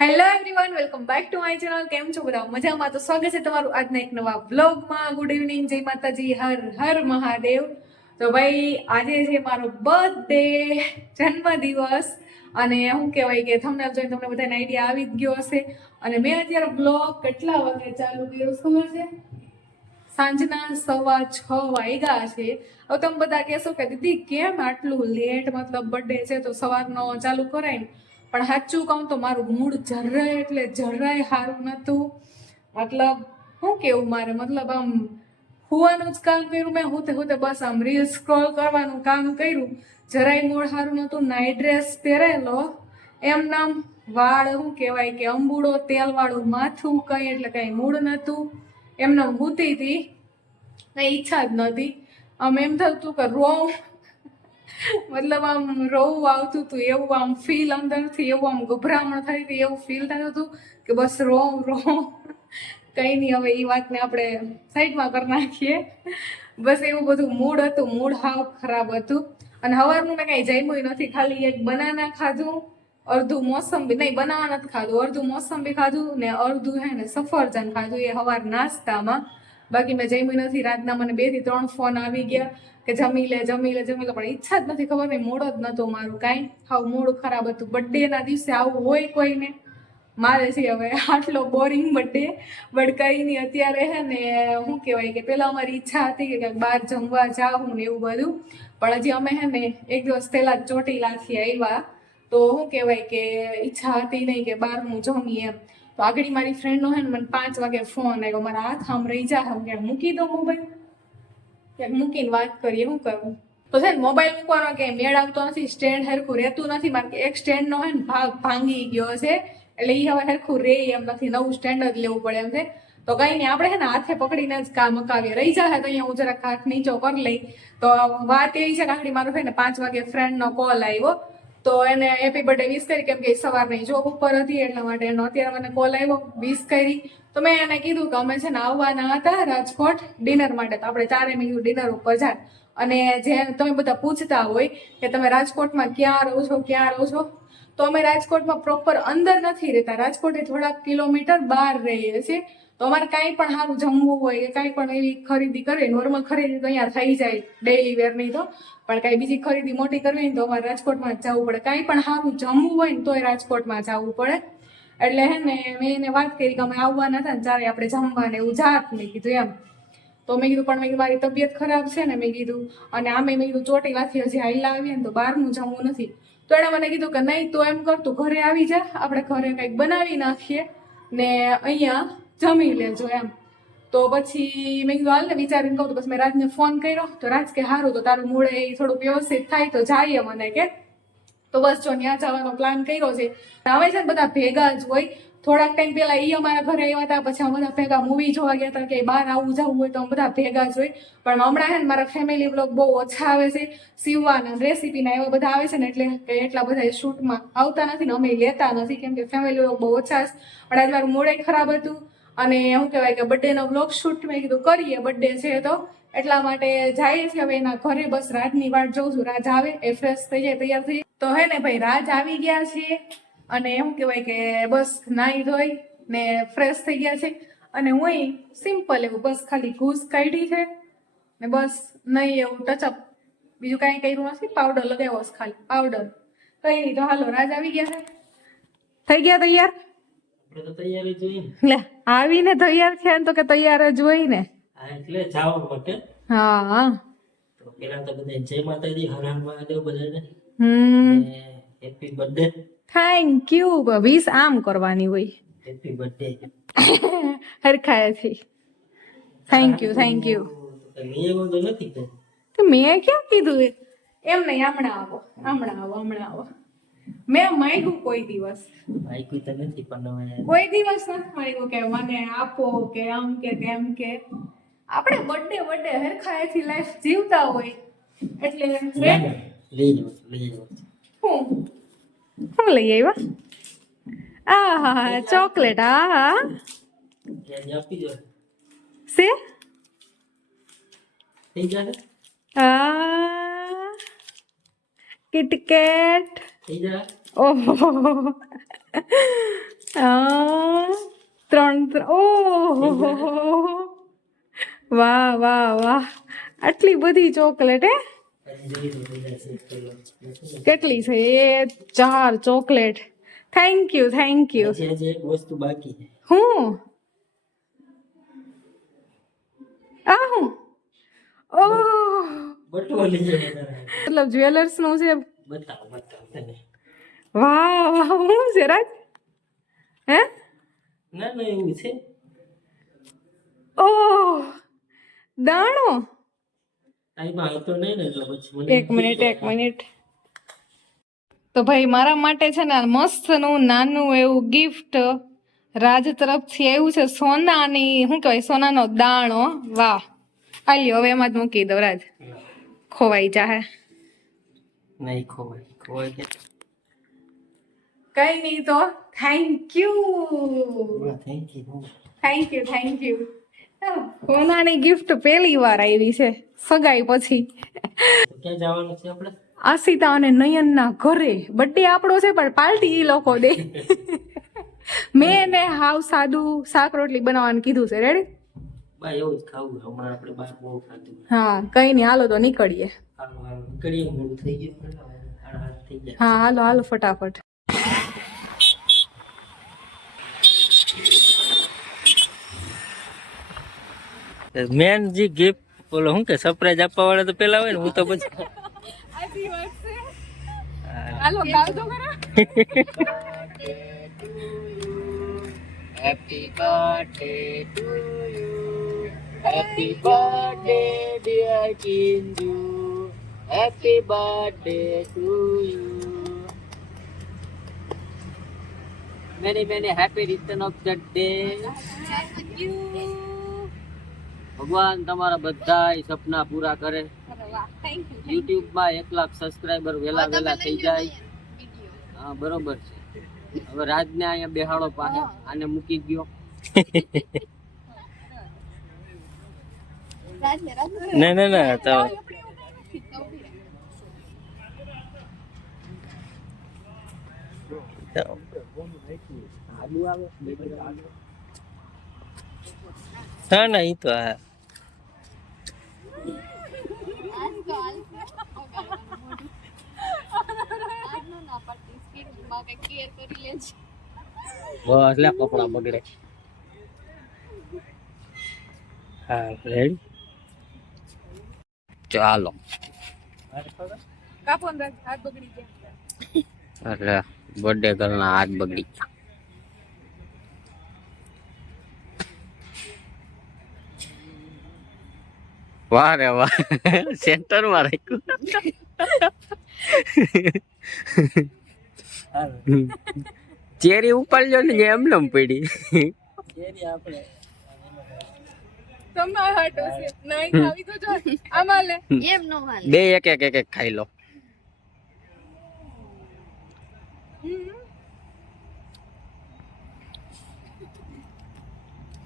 Hello everyone, welcome back to my channel. કેમ છો બધા? મજામાં? તો સ્વાગત છે તમારું આજના એક નવા બ્લોગમાં. ગુડ ઇવનિંગ, જય માતાજી, હર હર મહાદેવ. તો ભાઈ આજે છે મારો બર્થડે, જન્મદિવસ. અને શું કહેવાય કે થંબનેલ જોઈને તમને બધાને આઈડિયા આવી જ ગયો હશે. અને મેં અત્યારે બ્લોગ કેટલા વાગે ચાલુ કર્યો ખબર છે? સાંજના 6:15 વાગ્યા છે. હવે તમે બધા કહેશો કે દીદી કેમ આટલું લેટ, મતલબ બર્થડે છે તો સવારનો ચાલુ કરાય ને. પણ સાચું કહું તો મારું મૂડ જરાય એટલે જરાય સારું નહોતું. મતલબ શું કેવું મારે, મતલબ આમ હુવાનું જ કામ કર્યું મેં, હું બસ આમ રીલ સ્ક્રોલ કરવાનું કામ કર્યું. જરાય મૂડ સારું નહોતું. નાઇટ ડ્રેસ પહેરેલો, એમ નામ વાળ શું કહેવાય કે અંબુડો તેલવાળું માથું, કંઈ એટલે કંઈ મૂડ નહોતું. એમને હુતી હતી, કઈ ઈચ્છા જ નહોતી. આમ એમ થતું કે રોવ, મતલબ આમ રોવું આવતું હતું, એવું આમ ફીલ અંદરથી, એવું આમ ગભરામણ થઈ હતી, એવું ફીલ થતું હતું કે બસ રોવ. કંઈ નહીં, હવે એ વાતને આપણે સાઈડમાં કરી નાખીએ. બસ એવું બધું મૂડ હતું, મૂડ હાવ ખરાબ હતું. અને સવારનું મેં કાંઈ જમ્યું નથી, ખાલી એક બનાના ખાધું, અડધું મોસંબી, નહીં બનાના નથી ખાધું, અડધું મોસંબી ખાધું ને અડધું હે ને સફરજન ખાધું, એ સવાર નાસ્તામાં. બાકી મેં જમ્યું નથી. રાતના મને 2 થી 3 ફોન આવી ગયા કે જમી લે, પણ ઈચ્છા જ નથી, ખબર નહીં, મૂડ જ નહોતું મારું કાંઈ. હાવ મૂડ ખરાબ હતું. બર્થડેના દિવસે આવું હોય કોઈને? મારે છે હવે આટલો બોરિંગ બર્થડે. બટ કંઈ નહીં, અત્યારે હે ને શું કહેવાય કે પહેલાં અમારી ઈચ્છા હતી કે ક્યાંક બહાર જમવા જાઉં ને એવું બધું. પણ હજી અમે હે ને એક દિવસ પહેલાં જ ચોટીલાથી આવ્યા, તો શું કહેવાય કે ઈચ્છા હતી નહીં કે બહારનું જમીએ એમ. તો આગળ મારી ફ્રેન્ડનો હે ને મને 5 વાગે ફોન આવ્યો, મારા હાથ આમ રહી જાય, હું ક્યાંક મૂકી દઉં મોબાઈલ, ક્યાંક મૂકીને વાત કરીએ, શું કરવું. તો છે ને મોબાઈલ મૂકવાનો ક્યાંય મેળ આવતો નથી, સ્ટેન્ડ હરખું રહેતું નથી. મારે એક સ્ટેન્ડનો હે ને ભાગ ભાંગી ગયો છે, એટલે એ હવે હરખું રે એમ નથી, નવું સ્ટેન્ડ જ લેવું પડે એમ છે. તો કંઈ નહીં, આપણે છે ને હાથે પકડીને જ કામ મકાવીએ. રહી જાય તો અહીંયા હું જરાક હાથ નીચો કરી લઈ. તો વાત એવી છે કે આગળ મારો છે ને 5 વાગે ફ્રેન્ડનો કોલ આવ્યો, તો એને હેપી બર્થડે વિશ કરી, કેમ કે સવારની જોબ ઉપર હતી એટલા માટે એનો અત્યારે મને કોલ આવ્યો, વિશ કરી. તો મેં એને કીધું કે અમે છે ને આવવાના હતા રાજકોટ ડિનર માટે, તો આપણે ચારે મેં કીધું ડિનર ઉપર જાય. અને જે તમે બધા પૂછતા હોય કે તમે રાજકોટમાં ક્યાં રહો છો, તો અમે રાજકોટમાં પ્રોપર અંદર નથી રહેતા, રાજકોટ એ થોડાક કિલોમીટર બહાર રહીએ છીએ. તો અમારે કાંઈ પણ સારું જમવું હોય કે કાંઈ પણ એવી ખરીદી કરવી, નોર્મલ ખરીદી તો અહીંયા થઈ જાય ડેઈલી વેરની, તો પણ કાંઈ બીજી ખરીદી મોટી કરવી હોય ને તો અમારે રાજકોટમાં જ જવું પડે. કાંઈ પણ સારું જમવું હોય ને તોય રાજકોટમાં જવું પડે. એટલે હે ને મેં એને વાત કરી કે અમે આવવાના હતા ને ચારે આપણે જમવાને એવું જાત, મેં કીધું એમ. તો મેં કીધું પણ મેં કીધું મારી તબિયત ખરાબ છે ને, મેં કીધું, અને આમે મેં કીધું ચોટીલાથી હજી હાઈલા આવીએ ને તો બહારનું જમવું નથી. તો એણે મને કીધું કે નહીં, તો એમ કર, તું ઘરે આવી જા, આપણે ઘરે કંઈક બનાવી નાખીએ ને અહીંયા જમી લેજો એમ. તો પછી મેં કીધું હાલ ને, વિચારીને કહું. તો પછી મેં રાજને ફોન કર્યો, તો રાજ કે સારું, તો તારું મૂળે એ થોડુંક વ્યવસ્થિત થાય તો જઈએ મને કે. તો બસ જો ત્યાં જવાનો પ્લાન કર્યો છે. હવે છે ને બધા ભેગા જ હોય. થોડાક ટાઈમ પહેલા એ અમારા ઘરે આવ્યા હતા, પછી અમે બધા ભેગા મૂવી જોવા ગયા હતા, કે બહાર આવું જવું હોય તો અમે બધા ભેગા જ હોય. પણ હમણાં છે ને મારા ફેમિલી વ્લોગ બહુ ઓછા આવે છે, સીવવાના રેસીપીના એવા બધા આવે છે ને, એટલે કે એટલા બધા શૂટમાં આવતા નથી ને અમે લેતા નથી, કેમ કે ફેમિલી વ્લોગ બહુ ઓછા છે. પણ આજે મારું મૂડ ખરાબ હતું, અને શું કહેવાય કે બર્થડેનો વ્લોગ શૂટ મેં કીધું કરીએ, બર્થડે છે તો એટલા માટે જઈએ છીએ હવે એના ઘરે. બસ રાજની વાટ જોઉં છું, રાજ આવે એ ફ્રેશ થઈ જાય, તૈયાર થઈ. તો હે ને ભાઈ રાજ આવી ગયા છે, અને શું કહેવાય કે બસ નાહી ધોઈ ને ફ્રેશ થઈ ગયા છે. અને હું સિમ્પલ એવું બસ ખાલી ઘૂસ કાઢી છે ને, બસ નહીં એવું ટચઅપ, બીજું કાંઈ કર્યું નથી. પાવડર લગાવ્યો છે ખાલી, પાવડર. કંઈ નહીં. તો હાલો, રાજ આવી ગયા છે, થઈ ગયા તૈયાર. લે આવીને તૈયાર થયા તો કે તૈયાર જ હોય ને, એટલે જવા માટે. હા. તો પેલા તો બધા જય માતાજી, હર હર મહાદેવ બધાને. Happy birthday. Thank you. Wish આમ કરવાની હોય, હેપી બર્થડે. હરખાયથી થેન્ક યુ. મેં એવું તો નથી કહ્યું. તો મેં ક્યાં કીધું એમ નહીં. હમણાં આવો. મેં માંગ્યું કોઈ દિવસ? માઈક તો નથી, પણ હવે કોઈ દિવસ નથી માંગ્યું કે મને આપો કે આમ કે તેમ કે. આપણે બર્થડે હરખાયથી લાઈફ જીવતા હોય એટલે લઈ જાઓ. શું લઈ આવ્યા? આહા, ચોકલેટ. હા આપી દો. સે થઈ જાય. કિટકેટ. થઈ જાય. ઓહો, ઓહ, વાહ વાહ વાહ, આટલી બધી ચોકલેટ હે? કેટલી છે? એ 4 chocolate. Thank you, thank you. હજી એક વસ્તુ બાકી છે. હું આ હું ઓહ, બટવો લઈ જાય વધારે. મતલબ જ્વેલર્સ નું છે. બતાવો તને. વાહ વાહ, હું છે રાજ? હે? ના ના એવું છે. ઓહ, દાણો. આઈમાં હતો નહીં ને એટલે પછી મને એક મિનિટ. તો ભાઈ મારા માટે છે ને મસ્તનું નાનું એવું ગિફ્ટ રાજ તરફથી આવ્યું છે. સોનાની શું કહેવાય, સોનાનો દાણો. વાહ, આલ્યો હવે એમાં જ મૂકી દો રાજ, ખોવાઈ જાહે. નહીં ખોવાય કે કઈ નહીં તો thank you. Thank you. Thank you. સોનાની ગિફ્ટ પહેલી વાર આવી છે સગાઈ પછી. ક્યાં જવાનું છે આપણે? આશિતા અને નયનના ઘરે. બર્થડે આપણો છે પણ પાર્ટી ઈ લોકો દે. મેં એને હાવ સાદું શાક રોટલી બનાવવાનું કીધું છે. રેડી? બા એવું જ ખાવું હમણાં આપણે બહાર બહુ ખાધું. હા, કઈ નહીં, હાલો તો નીકળીએ. હાલો નીકળીએ, મોડું થઈ ગયું. થઈ ગયા. હા, હાલો ફટાફટ. મેન જે ગિફ્ટ બોલો શું કે સરપ્રાઈઝ આપવા વાળા તો પેલા હોય ને, હું તો પછી આજી વાત છે. હાલો ગાવ તો ખરા. Happy birthday to you. Happy birthday dear Kindu. Happy birthday to you. Many happy return of the day. ભગવાન તમારા બધા સપના પૂરા કરે. યુટ્યુબ માં 1 લાખ સબસ્ક્રાઇબર વેલા થઈ જાય. હા બરોબર છે. હવે રાજને અહીંયા બેહાડો પાસે, આને મૂકી ગયો. ના તો ના ઈ તો હા. બસ લે કપડા બગડે. હા રેડી ચાલો. કાપો ને રાજ, હાથ બગડી ગયા. એટલે બર્થડે ગર્લ ના હાથ બગડી ગયા. વાહ રે વાહ, સેન્ટર માં રાખ્યું. ચેરી ઉપાડજો ને એમ નમ પડી. તમારા હાટો છે. નહીં ખાવી તો જો આમાં લે. એમ નો હાલે. બે એક ખાઈ લો.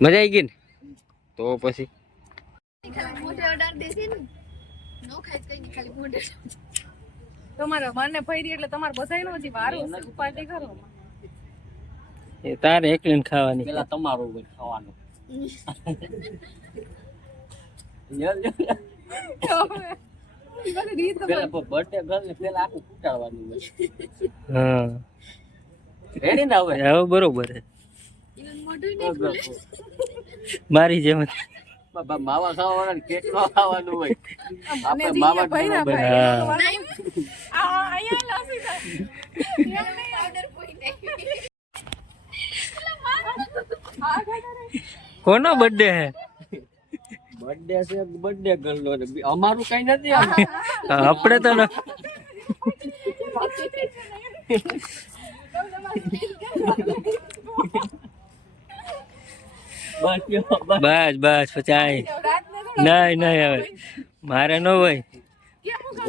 મજા આવી ગઈ ને? તો પછી તમારા મને ફરી એટલે તમારે બધાય નો હજી મારું છે. ઉપાધિ કરો. એ તારે એકલીને ખાવાની. પેલા તમારું હોય ખાવાનું. પેલા બર્થડે ગર્લ ને પેલા આખું ફૂટાડવાનું હોય. હા રેડી ને હવે? હવે બરોબર છે. મારી જેમ માવા ખાવા વાળા કેક નો ખાવાનું હોય. આપણે માવા બરોબર. કોનો બર્થડે હે? બર્થડે છે બર્થડે ગર્લ નો. અમારું કઈ નથી. આપણે તો બસ પચાય. નહીં હવે મારે ન હોય.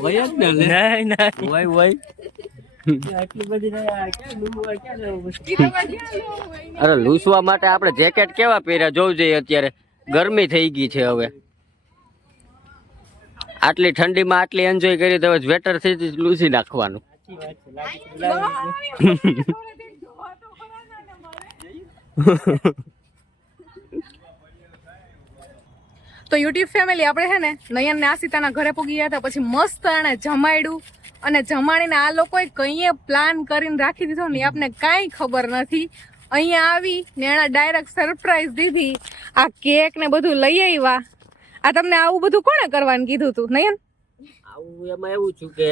હોય જ ને. નહીં હોય. અરે લૂસવા માટે આપણે જેકેટ કેવા પહેર્યા જોવું જોઈએ. અત્યારે ગરમી થઈ ગઈ છે. હવે આટલી ઠંડીમાં આટલી એન્જોય કરી તો સ્વેટર થી લૂસી નાખવાનું. તો યુટ્યુબ ફેમિલી આપણે છે ને નયન ને આશિતાના ઘરે પૂગી ગયા હતા, પછી મસ્ત એને જમાડ્યું અને જમાડીને આ લોકોએ કઈએ પ્લાન કરીને રાખી દીધો ને એ આપને કાંઈ ખબર નથી. અહીંયા આવી ને એના ડાયરેક્ટ સરપ્રાઈઝ દીધી, આ કેક ને બધું લઈ આવ્યા. આ તમને આવું બધું કોણે કરવાનું કીધું તું નયન? આવું એમાં એવું છું કે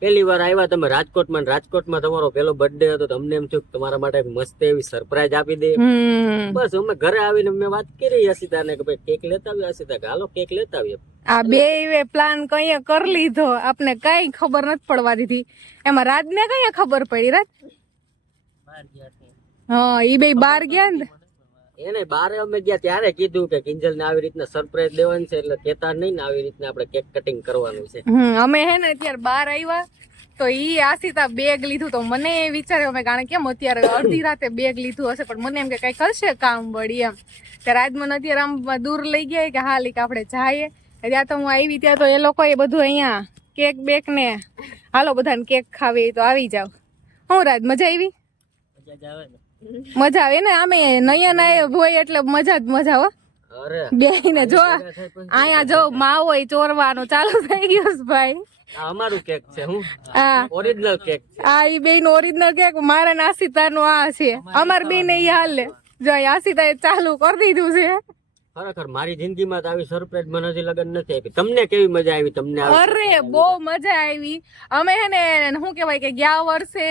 પહેલી વાર આવ્યા તમે રાજકોટમાં, રાજકોટમાં તમારો પહેલો બર્થડે હતો, તો અમને એમ થયું કે તમારા માટે મસ્ત એવી સરપ્રાઈઝ આપી દે. બસ અમે ઘરે આવીને મેં વાત કરી હસીતાને કે ભાઈ કેક લેતા આવીએ. હસીતા કે હાલો કેક લેતા આવીએ. આ બે પ્લાન કઈ કરી લીધો, આપને કઈ ખબર નથી પડવા દીધી. એમાં રાજને કઈ ખબર પડી? રાજ હા ઈ બે બાર ગયા ને, એને બારે અમે ગયા ત્યારે કીધું કે કિંજલ ને આવી રીતના સરપ્રાઈઝ દેવાની છે, એટલે કેતા નહીં ને આવી રીતના આપણે કેક કટિંગ કરવાનું છે. અમે હે ને અત્યારે બાર આવ્યા તો ઈ આશિતા બેગ લીધું, તો મને એ વિચાર્યો મેં કારણ કેમ અત્યારે અડધી રાતે બેગ લીધું હશે, પણ મને એમ કે કઈ કરશે કામ વળી એમ. ત્યારે આજ મને અત્યારે આમ દૂર લઈ ગયા કે હા લીક આપણે જઈએ. ત્યાં તો હું આવી ત્યાં તો એ લોકો એ બધું અહીંયા કેક બેક ને હાલો બધાને કેક ખાવી તો આવી જાવ. હું રાજ મજા આવી? મજા આવે ને, આમે નયન હોય એટલે મજા જ મજા હો. બેહીને જો અહીંયા જો માવો ચોરવાનું ચાલુ થઈ ગયું ભાઈ. અમારું કેક છે, હું ઓરિજિનલ કેક છે. આ ઈ બે નો ઓરિજિનલ કેક, મારા ને આશિતા નો આ છે. અમાર બે ને ઈ હાલે જો આશિતા એ ચાલુ કરી દીધું છે. ખરેખર મારી જિંદગીમાં તો આવી સરપ્રાઈઝ મને હજી લગન નથી આપી. તમને કેવી મજા આવી? તમને અરે બહુ મજા આવી. અમે હે ને શું કહેવાય કે ગયા વર્ષે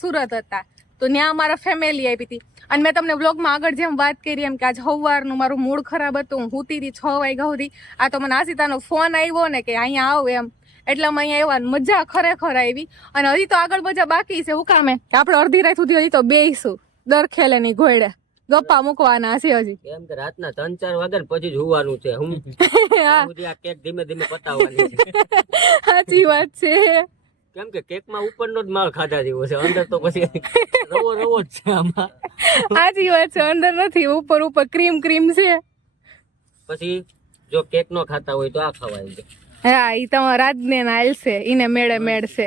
સુરત હતા તો ત્યાં અમારા ફેમિલી આવી હતી, અને મેં તમને વ્લોગમાં આગળ જેમ વાત કરી એમ કે આજ સવારનું મારું મૂડ ખરાબ હતું, હું સૂતી હતી 6 વાગ્યા સુધી. આ તો મને આશિતાનો ફોન આવ્યો ને કે અહીંયા આવ એમ, એટલે અમે અહીંયા આવ્યા. મજા ખરેખર આવી. અને હજી તો આગળ મજા બાકી છે. હું કામે કે આપણે અડધી રાત સુધી હજી તો બેહીશું દર ખેલે ની ઘોડે ગપ્પા મૂકવાના છે હજી. એમ કે રાતના 3-4 વાગ્યા ને પછી જ હોવાનું છે. હું આ કેક ધીમે ધીમે પતાવવાની છે. સાચી વાત છે. કેમ કે કેક માં ઉપરનો જ માલ ખાધા જેવો છે, અંદર તો પછી રવો રવો જ છે આમાં. સાચી વાત છે, અંદર નથી, ઉપર ઉપર ક્રીમ ક્રીમ છે. પછી જો કેક નો ખાતા હોય તો આ ખવાય છે. હા ઈ તમારા રાજને હાલશે, ઈને મેળે મેળશે.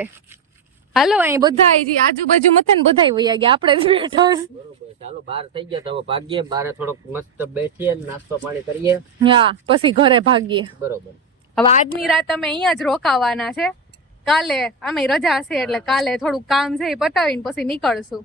હાલો અહીં બધા આજુબાજુ મથે ને બધા વયા ગયા, આપણે જ બેઠા. બરોબર, ચાલો બહાર થઈ ગયા તો ભાગીએ. બારે થોડોક મસ્ત બેઠીએ, નાસ્તો પાણી કરીએ, હા પછી ઘરે ભાગીએ. બરોબર. હવે આજની રાત અમે અહીંયા જ રોકાવાના છે. કાલે અમે રજા છે એટલે કાલે થોડુંક કામ છે એ પતાવીને પછી નીકળશું.